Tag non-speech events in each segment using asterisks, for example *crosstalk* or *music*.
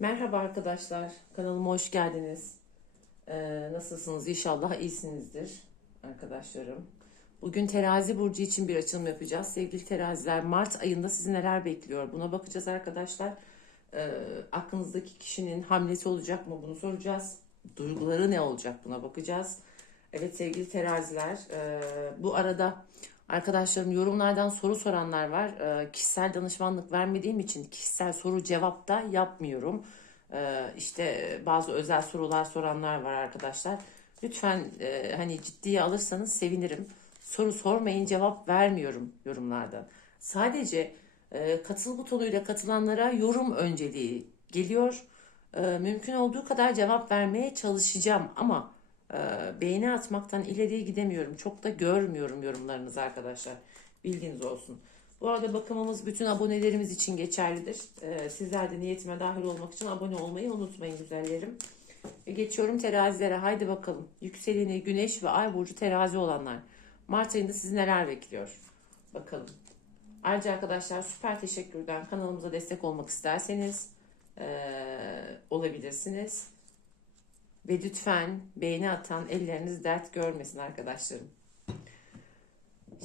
Merhaba arkadaşlar, kanalıma hoş geldiniz. Ee, nasılsınız? İnşallah iyisinizdir arkadaşlarım. Bugün terazi burcu için bir açılım yapacağız. Sevgili teraziler, Mart ayında sizi neler bekliyor? Buna bakacağız arkadaşlar. Ee, aklınızdaki kişinin hamlesi olacak mı? Bunu soracağız. Duyguları ne olacak? Buna bakacağız. Evet sevgili teraziler, e, bu arada arkadaşlarım yorumlardan soru soranlar var. E, kişisel danışmanlık vermediğim için kişisel soru cevap da yapmıyorum. E, işte bazı özel sorular soranlar var arkadaşlar. Lütfen e, hani ciddiye alırsanız sevinirim. Soru sormayın cevap vermiyorum yorumlarda. Sadece e, katıl butonuyla katılanlara yorum önceliği geliyor. E, mümkün olduğu kadar cevap vermeye çalışacağım ama e, beğeni atmaktan ileriye gidemiyorum. Çok da görmüyorum yorumlarınızı arkadaşlar. Bilginiz olsun. Bu arada bakımımız bütün abonelerimiz için geçerlidir. E, sizler de niyetime dahil olmak için abone olmayı unutmayın güzellerim. E, geçiyorum terazilere. Haydi bakalım. Yükseleni güneş ve ay burcu terazi olanlar. Mart ayında sizi neler bekliyor? Bakalım. Ayrıca arkadaşlar süper teşekkürden kanalımıza destek olmak isterseniz e, olabilirsiniz. Ve lütfen beğeni atan elleriniz dert görmesin arkadaşlarım.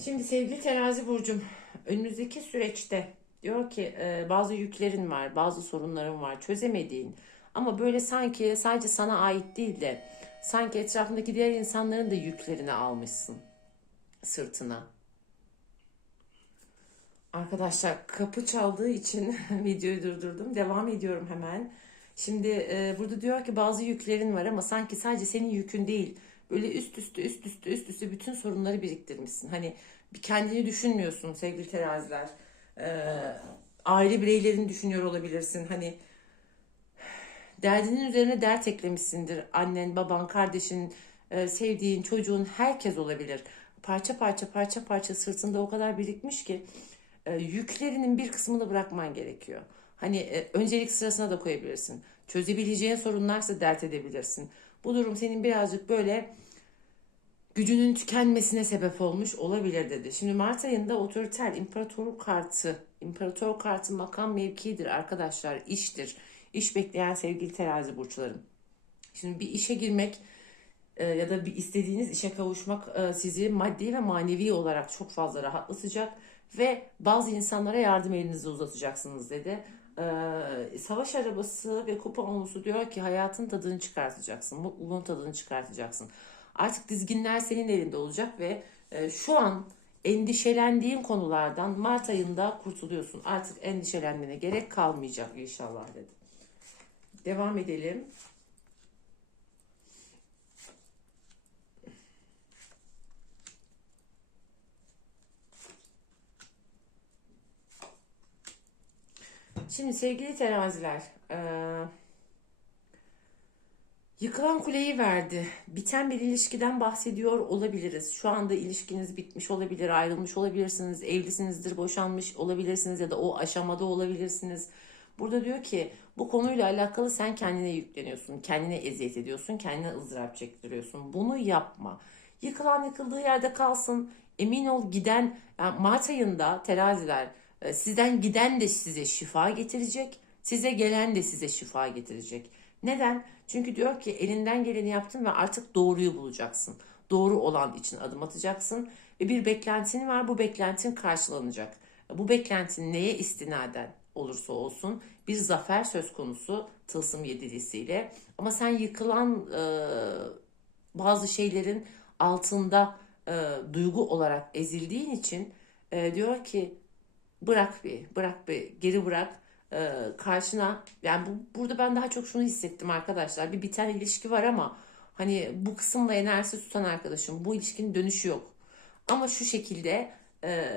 Şimdi sevgili terazi burcum önümüzdeki süreçte diyor ki e, bazı yüklerin var, bazı sorunların var, çözemediğin ama böyle sanki sadece sana ait değil de sanki etrafındaki diğer insanların da yüklerini almışsın sırtına. Arkadaşlar kapı çaldığı için *laughs* videoyu durdurdum. Devam ediyorum hemen. Şimdi e, burada diyor ki bazı yüklerin var ama sanki sadece senin yükün değil. Böyle üst üste üst üste üst üste bütün sorunları biriktirmişsin. Hani bir kendini düşünmüyorsun sevgili teraziler. E, aile bireylerini düşünüyor olabilirsin. Hani derdinin üzerine dert eklemişsindir. Annen, baban, kardeşin, e, sevdiğin, çocuğun herkes olabilir. Parça parça parça parça sırtında o kadar birikmiş ki e, yüklerinin bir kısmını bırakman gerekiyor. Hani e, öncelik sırasına da koyabilirsin. Çözebileceğin sorunlarsa dert edebilirsin. Bu durum senin birazcık böyle gücünün tükenmesine sebep olmuş olabilir dedi. Şimdi Mart ayında otoriter imparator kartı, imparator kartı makam mevkidir arkadaşlar, iştir. İş bekleyen sevgili terazi burçlarım. Şimdi bir işe girmek e, ya da bir istediğiniz işe kavuşmak e, sizi maddi ve manevi olarak çok fazla rahatlatacak ve bazı insanlara yardım elinizi uzatacaksınız dedi. Ee, savaş arabası ve kupa olmusu diyor ki hayatın tadını çıkartacaksın, mutluluğun tadını çıkartacaksın. Artık dizginler senin elinde olacak ve e, şu an endişelendiğin konulardan Mart ayında kurtuluyorsun. Artık endişelenmene gerek kalmayacak inşallah dedi. Devam edelim. Şimdi sevgili teraziler, e, yıkılan kuleyi verdi. Biten bir ilişkiden bahsediyor olabiliriz. Şu anda ilişkiniz bitmiş olabilir, ayrılmış olabilirsiniz, evlisinizdir, boşanmış olabilirsiniz ya da o aşamada olabilirsiniz. Burada diyor ki bu konuyla alakalı sen kendine yükleniyorsun, kendine eziyet ediyorsun, kendine ızdırap çektiriyorsun. Bunu yapma. Yıkılan yıkıldığı yerde kalsın. Emin ol giden yani Mart ayında teraziler sizden giden de size şifa getirecek. Size gelen de size şifa getirecek. Neden? Çünkü diyor ki elinden geleni yaptın ve artık doğruyu bulacaksın. Doğru olan için adım atacaksın. Ve bir beklentin var. Bu beklentin karşılanacak. Bu beklentin neye istinaden olursa olsun bir zafer söz konusu tılsım yedilisiyle. Ama sen yıkılan e, bazı şeylerin altında e, duygu olarak ezildiğin için e, diyor ki bırak bir, bırak bir, geri bırak. Ee, karşına yani bu, burada ben daha çok şunu hissettim arkadaşlar. Bir biten ilişki var ama hani bu kısımla enerjisi tutan arkadaşım bu ilişkinin dönüşü yok. Ama şu şekilde e,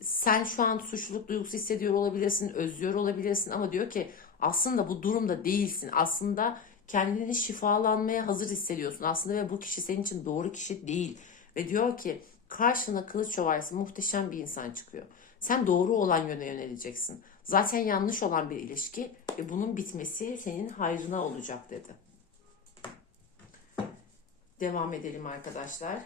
sen şu an suçluluk duygusu hissediyor olabilirsin, özlüyor olabilirsin ama diyor ki aslında bu durumda değilsin. Aslında kendini şifalanmaya hazır hissediyorsun aslında ve bu kişi senin için doğru kişi değil. Ve diyor ki karşına kılıç şövalyesi muhteşem bir insan çıkıyor. Sen doğru olan yöne yöneleceksin. Zaten yanlış olan bir ilişki ve bunun bitmesi senin hayrına olacak dedi. Devam edelim arkadaşlar.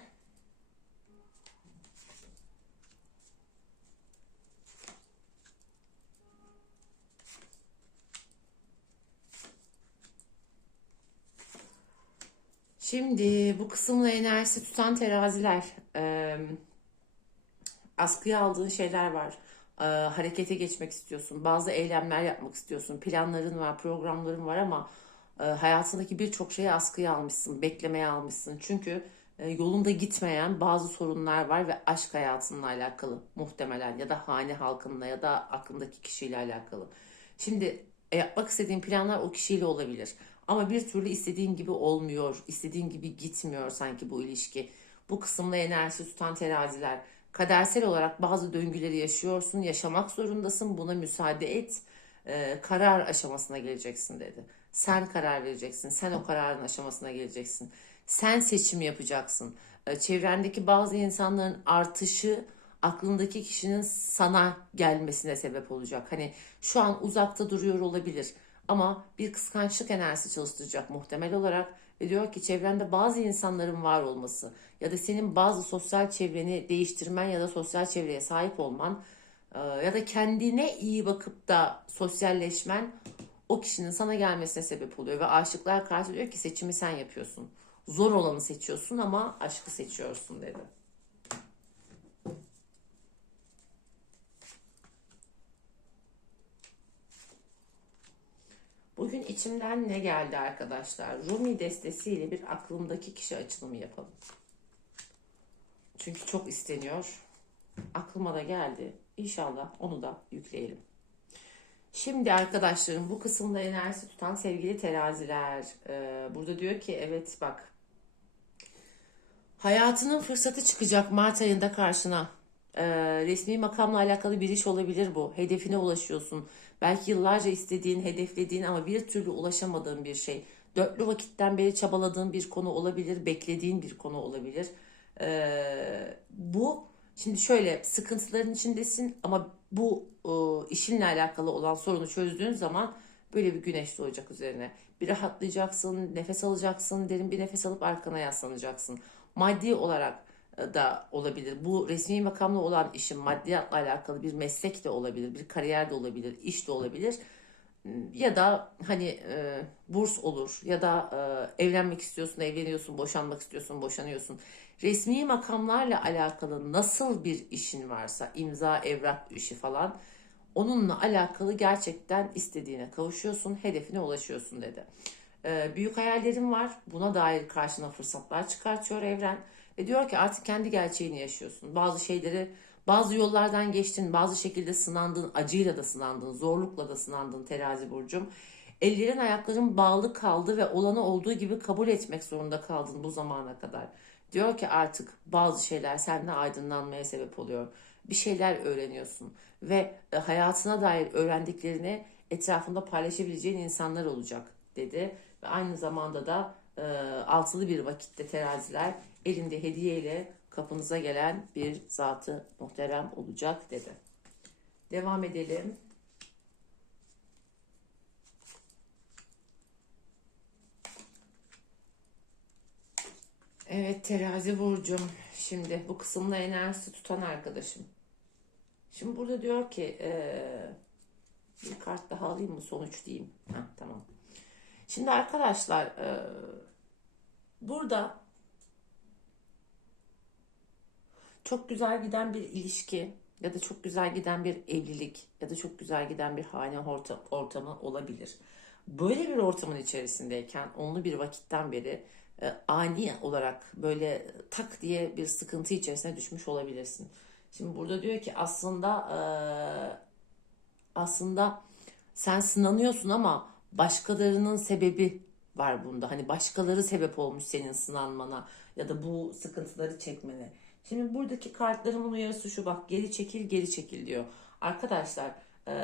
Şimdi bu kısımla enerjisi tutan teraziler. Ee, askıya aldığın şeyler var. E, harekete geçmek istiyorsun. Bazı eylemler yapmak istiyorsun. Planların var, programların var ama e, hayatındaki birçok şeyi askıya almışsın, beklemeye almışsın. Çünkü e, yolunda gitmeyen bazı sorunlar var ve aşk hayatınla alakalı muhtemelen ya da hane halkınla ya da aklındaki kişiyle alakalı. Şimdi e, yapmak istediğin planlar o kişiyle olabilir. Ama bir türlü istediğin gibi olmuyor, istediğin gibi gitmiyor sanki bu ilişki. Bu kısımda enerjisi tutan teraziler. Kadersel olarak bazı döngüleri yaşıyorsun, yaşamak zorundasın, buna müsaade et. Ee, karar aşamasına geleceksin dedi. Sen karar vereceksin, sen o kararın aşamasına geleceksin. Sen seçim yapacaksın. Ee, çevrendeki bazı insanların artışı aklındaki kişinin sana gelmesine sebep olacak. Hani şu an uzakta duruyor olabilir ama bir kıskançlık enerjisi çalıştıracak muhtemel olarak ve diyor ki çevrende bazı insanların var olması ya da senin bazı sosyal çevreni değiştirmen ya da sosyal çevreye sahip olman e, ya da kendine iyi bakıp da sosyalleşmen o kişinin sana gelmesine sebep oluyor ve aşıklar karşı diyor ki seçimi sen yapıyorsun. Zor olanı seçiyorsun ama aşkı seçiyorsun dedi. Bugün içimden ne geldi arkadaşlar? Rumi destesiyle bir aklımdaki kişi açılımı yapalım. Çünkü çok isteniyor. Aklıma da geldi. İnşallah onu da yükleyelim. Şimdi arkadaşlarım bu kısımda enerjisi tutan sevgili teraziler. Ee, burada diyor ki evet bak hayatının fırsatı çıkacak Mart ayında karşına. Ee, resmi makamla alakalı bir iş olabilir bu. Hedefine ulaşıyorsun. Belki yıllarca istediğin, hedeflediğin ama bir türlü ulaşamadığın bir şey. Dörtlü vakitten beri çabaladığın bir konu olabilir, beklediğin bir konu olabilir. Ee, bu şimdi şöyle sıkıntıların içindesin ama bu e, işinle alakalı olan sorunu çözdüğün zaman böyle bir güneş doğacak üzerine. Bir rahatlayacaksın, nefes alacaksın, derin bir nefes alıp arkana yaslanacaksın. Maddi olarak da olabilir. Bu resmi makamla olan işin maddiyatla alakalı bir meslek de olabilir, bir kariyer de olabilir, iş de olabilir. Ya da hani e, burs olur ya da e, evlenmek istiyorsun, evleniyorsun, boşanmak istiyorsun, boşanıyorsun. Resmi makamlarla alakalı nasıl bir işin varsa, imza, evrak işi falan onunla alakalı gerçekten istediğine kavuşuyorsun, hedefine ulaşıyorsun dedi. E, büyük hayallerim var. Buna dair karşına fırsatlar çıkartıyor evren. Ve diyor ki artık kendi gerçeğini yaşıyorsun. Bazı şeyleri, bazı yollardan geçtin, bazı şekilde sınandın, acıyla da sınandın, zorlukla da sınandın terazi burcum. Ellerin ayakların bağlı kaldı ve olanı olduğu gibi kabul etmek zorunda kaldın bu zamana kadar. Diyor ki artık bazı şeyler sende aydınlanmaya sebep oluyor. Bir şeyler öğreniyorsun ve e, hayatına dair öğrendiklerini etrafında paylaşabileceğin insanlar olacak dedi. Ve aynı zamanda da e, altılı bir vakitte teraziler elinde hediyeyle kapınıza gelen bir zatı muhterem olacak dedi. Devam edelim. Evet terazi burcum. Şimdi bu kısımda enerjisi tutan arkadaşım. Şimdi burada diyor ki ee, bir kart daha alayım mı sonuç diyeyim. Heh, tamam. Şimdi arkadaşlar ee, burada çok güzel giden bir ilişki ya da çok güzel giden bir evlilik ya da çok güzel giden bir hane ortamı olabilir. Böyle bir ortamın içerisindeyken onlu bir vakitten beri e, ani olarak böyle tak diye bir sıkıntı içerisine düşmüş olabilirsin. Şimdi burada diyor ki aslında e, aslında sen sınanıyorsun ama başkalarının sebebi var bunda. Hani başkaları sebep olmuş senin sınanmana ya da bu sıkıntıları çekmene. Şimdi buradaki kartlarımın uyarısı şu bak geri çekil geri çekil diyor. Arkadaşlar e,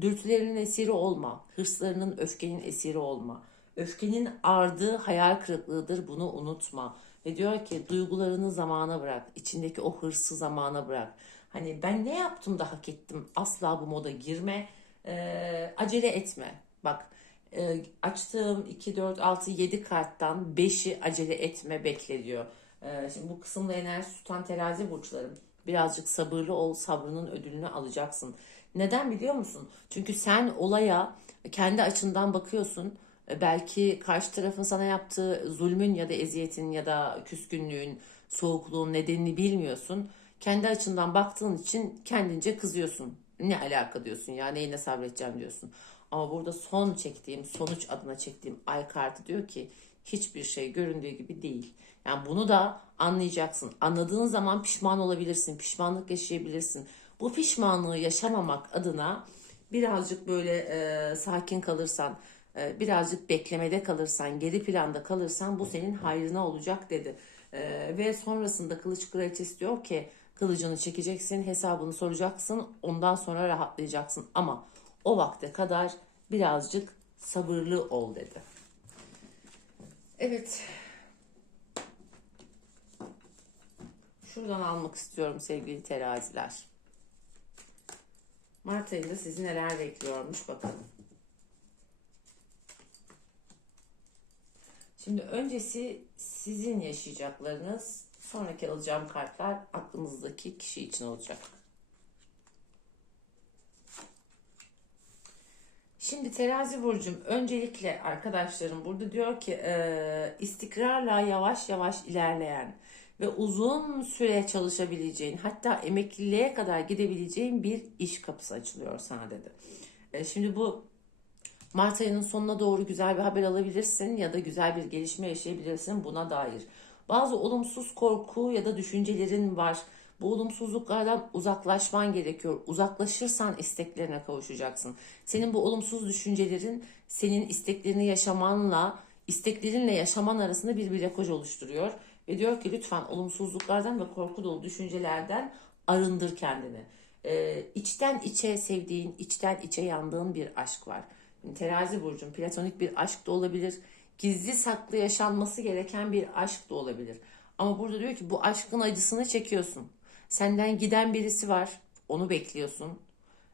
dürtülerinin esiri olma. Hırslarının öfkenin esiri olma. Öfkenin ardığı hayal kırıklığıdır bunu unutma. Ve diyor ki duygularını zamana bırak. içindeki o hırsı zamana bırak. Hani ben ne yaptım da hak ettim. Asla bu moda girme. E, acele etme. Bak e, açtığım 2, 4, 6, 7 karttan 5'i acele etme bekle diyor. Ee, şimdi bu kısımda enerji tutan terazi burçlarım. Birazcık sabırlı ol, sabrının ödülünü alacaksın. Neden biliyor musun? Çünkü sen olaya kendi açından bakıyorsun. E, Belki karşı tarafın sana yaptığı zulmün ya da eziyetin ya da küskünlüğün, soğukluğun nedenini bilmiyorsun. Kendi açından baktığın için kendince kızıyorsun. Ne alaka diyorsun ya neyine sabredeceğim diyorsun. Ama burada son çektiğim, sonuç adına çektiğim ay kartı diyor ki hiçbir şey göründüğü gibi değil. Yani bunu da anlayacaksın. Anladığın zaman pişman olabilirsin, pişmanlık yaşayabilirsin. Bu pişmanlığı yaşamamak adına birazcık böyle e, sakin kalırsan, e, birazcık beklemede kalırsan, geri planda kalırsan bu senin hayrına olacak dedi. E, ve sonrasında kılıç kraliçesi diyor ki kılıcını çekeceksin, hesabını soracaksın, ondan sonra rahatlayacaksın. Ama o vakte kadar birazcık sabırlı ol dedi. Evet. Şuradan almak istiyorum sevgili teraziler. Mart ayında sizi neler bekliyormuş bakalım. Şimdi öncesi sizin yaşayacaklarınız, sonraki alacağım kartlar aklınızdaki kişi için olacak. Şimdi terazi burcum öncelikle arkadaşlarım burada diyor ki e, istikrarla yavaş yavaş ilerleyen ve uzun süre çalışabileceğin hatta emekliliğe kadar gidebileceğin bir iş kapısı açılıyor sana dedi. E, şimdi bu Mart ayının sonuna doğru güzel bir haber alabilirsin ya da güzel bir gelişme yaşayabilirsin buna dair. Bazı olumsuz korku ya da düşüncelerin var. Bu olumsuzluklardan uzaklaşman gerekiyor. Uzaklaşırsan isteklerine kavuşacaksın. Senin bu olumsuz düşüncelerin senin isteklerini yaşamanla, isteklerinle yaşaman arasında bir blokaj oluşturuyor. Ve diyor ki lütfen olumsuzluklardan ve korku dolu düşüncelerden arındır kendini. Ee, içten içe sevdiğin, içten içe yandığın bir aşk var. Terazi burcun platonik bir aşk da olabilir. Gizli saklı yaşanması gereken bir aşk da olabilir. Ama burada diyor ki bu aşkın acısını çekiyorsun. Senden giden birisi var. Onu bekliyorsun.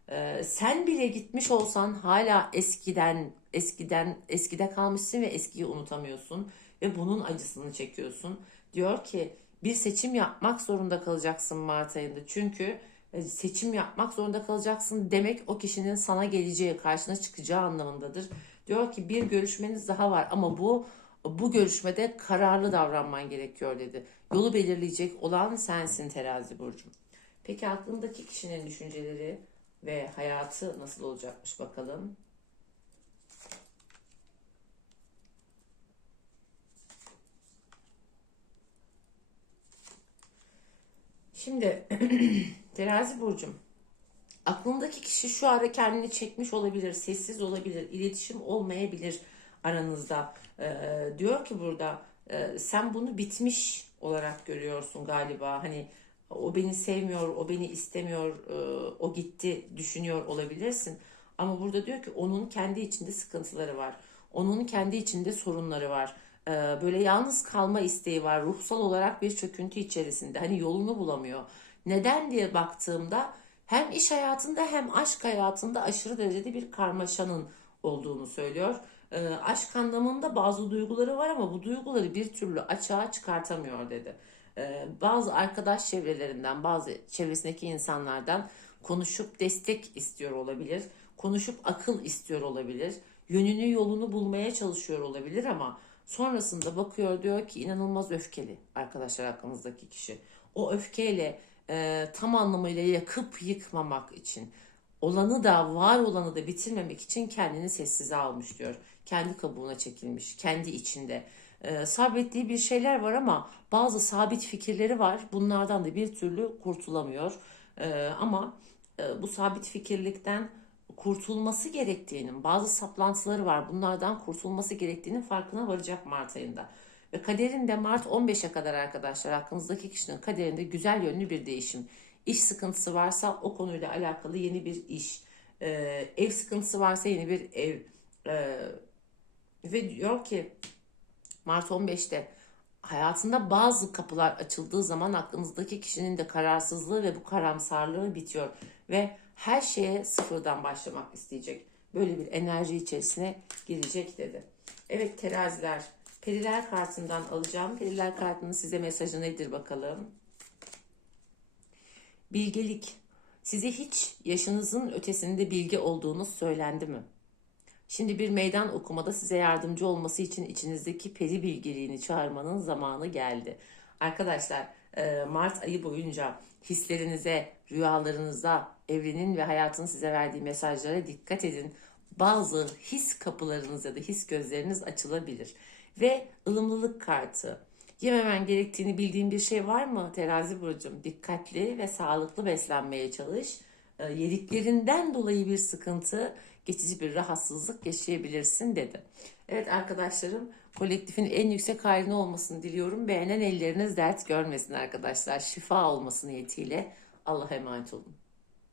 Ee, sen bile gitmiş olsan hala eskiden eskiden eskide kalmışsın ve eskiyi unutamıyorsun ve bunun acısını çekiyorsun. Diyor ki bir seçim yapmak zorunda kalacaksın Mart ayında. Çünkü e, seçim yapmak zorunda kalacaksın demek o kişinin sana geleceği, karşına çıkacağı anlamındadır. Diyor ki bir görüşmeniz daha var ama bu bu görüşmede kararlı davranman gerekiyor dedi. Yolu belirleyecek olan sensin terazi burcum. Peki aklındaki kişinin düşünceleri ve hayatı nasıl olacakmış bakalım. Şimdi *clears throat* terazi burcum. Aklındaki kişi şu ara kendini çekmiş olabilir, sessiz olabilir, iletişim olmayabilir aranızda. Ee, diyor ki burada e, sen bunu bitmiş olarak görüyorsun galiba. Hani o beni sevmiyor, o beni istemiyor, e, o gitti düşünüyor olabilirsin. Ama burada diyor ki onun kendi içinde sıkıntıları var. Onun kendi içinde sorunları var. E, böyle yalnız kalma isteği var. Ruhsal olarak bir çöküntü içerisinde. Hani yolunu bulamıyor. Neden diye baktığımda hem iş hayatında hem aşk hayatında aşırı derecede bir karmaşanın olduğunu söylüyor. E, aşk anlamında bazı duyguları var ama bu duyguları bir türlü açığa çıkartamıyor dedi. E, bazı arkadaş çevrelerinden, bazı çevresindeki insanlardan konuşup destek istiyor olabilir. Konuşup akıl istiyor olabilir. Yönünü yolunu bulmaya çalışıyor olabilir ama sonrasında bakıyor diyor ki inanılmaz öfkeli arkadaşlar aklınızdaki kişi. O öfkeyle e, tam anlamıyla yakıp yıkmamak için olanı da var olanı da bitirmemek için kendini sessize almış diyor. Kendi kabuğuna çekilmiş, kendi içinde. Ee, sabrettiği bir şeyler var ama bazı sabit fikirleri var. Bunlardan da bir türlü kurtulamıyor. Ee, ama e, bu sabit fikirlikten kurtulması gerektiğinin, bazı saplantıları var. Bunlardan kurtulması gerektiğinin farkına varacak Mart ayında. Ve kaderinde Mart 15'e kadar arkadaşlar aklınızdaki kişinin kaderinde güzel yönlü bir değişim. İş sıkıntısı varsa o konuyla alakalı yeni bir iş. Ee, ev sıkıntısı varsa yeni bir ev. Ee, ve diyor ki Mart 15'te hayatında bazı kapılar açıldığı zaman aklınızdaki kişinin de kararsızlığı ve bu karamsarlığı bitiyor. Ve her şeye sıfırdan başlamak isteyecek. Böyle bir enerji içerisine girecek dedi. Evet teraziler, periler kartından alacağım. Periler kartının size mesajı nedir bakalım. Bilgelik. Size hiç yaşınızın ötesinde bilgi olduğunuz söylendi mi? Şimdi bir meydan okumada size yardımcı olması için içinizdeki peri bilgeliğini çağırmanın zamanı geldi. Arkadaşlar e, Mart ayı boyunca hislerinize, rüyalarınıza, evrenin ve hayatın size verdiği mesajlara dikkat edin. Bazı his kapılarınız ya da his gözleriniz açılabilir. Ve ılımlılık kartı. Yememen gerektiğini bildiğin bir şey var mı terazi burcum? Dikkatli ve sağlıklı beslenmeye çalış. E, Yediklerinden dolayı bir sıkıntı, geçici bir rahatsızlık yaşayabilirsin dedi. Evet arkadaşlarım kolektifin en yüksek haline olmasını diliyorum. Beğenen elleriniz dert görmesin arkadaşlar. Şifa olması niyetiyle Allah'a emanet olun.